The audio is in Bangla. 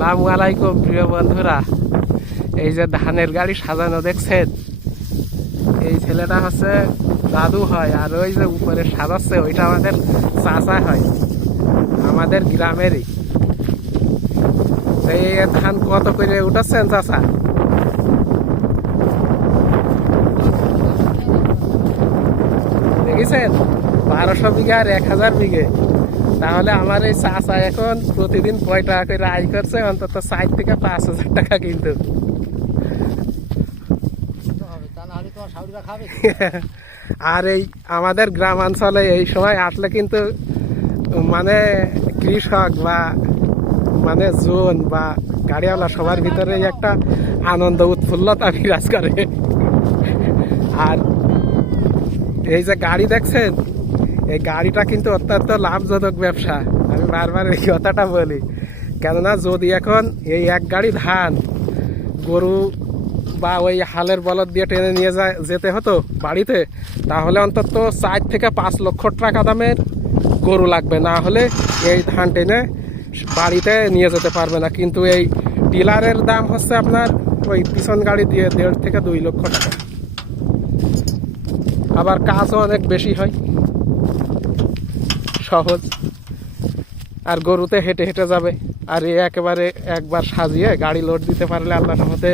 আসসালামু আলাইকুম, প্রিয় বন্ধুরা। এই যে ধানের গাড়ি সাজানো দেখছেন? এই ছেলেটা হচ্ছে দাদু হয়, আর ওই যে উপরে সাজাচ্ছে, ওইটা আমাদের চাচা হয়, আমাদের গ্রামেরই। এই ধান কত করে উঠাচ্ছেন, চাচা? দেখেছেন? বারোশো বিঘা আর এক হাজার বিঘে। তাহলে আমার এই চাচা এখন প্রতিদিন কয় টাকা করে আয় করছে? অন্তত ষাট থেকে পাঁচ হাজার টাকা কিন্তু। আর এই আমাদের গ্রামাঞ্চলে এই সময় আসলে কিন্তু মানে কৃষক বা মানে জোন বা গাড়িওয়ালা সবার ভিতরে একটা আনন্দ, উৎফুল্লতা বিরাজ করে। আর এই যে গাড়ি দেখছেন? এই গাড়িটা কিন্তু অত্যন্ত লাভজনক ব্যবসা। আমি বারবার এই কথাটা বলি। কেননা যদি এখন এই এক গাড়ি ধান, গরু বা ওই হালের বলদ দিয়ে টেনে নিয়ে যা যেতে হতো বাড়িতে, তাহলে অন্তত চার থেকে পাঁচ লক্ষ টাকা দামের গরু লাগবে। না হলে এই ধান টেনে বাড়িতে নিয়ে যেতে পারবে না। কিন্তু এই টিলারের দাম হচ্ছে আপনার ওই পিছন গাড়ি দিয়ে দেড় থেকে দুই লক্ষ টাকা। আবার কাজও অনেক বেশি হয়। সহজ। আর গরুতে হেঁটে হেঁটে যাবে। আর এ একেবারে একবার সাজিয়ে গাড়ি লোড দিতে পারলে আল্লাহ রহমতে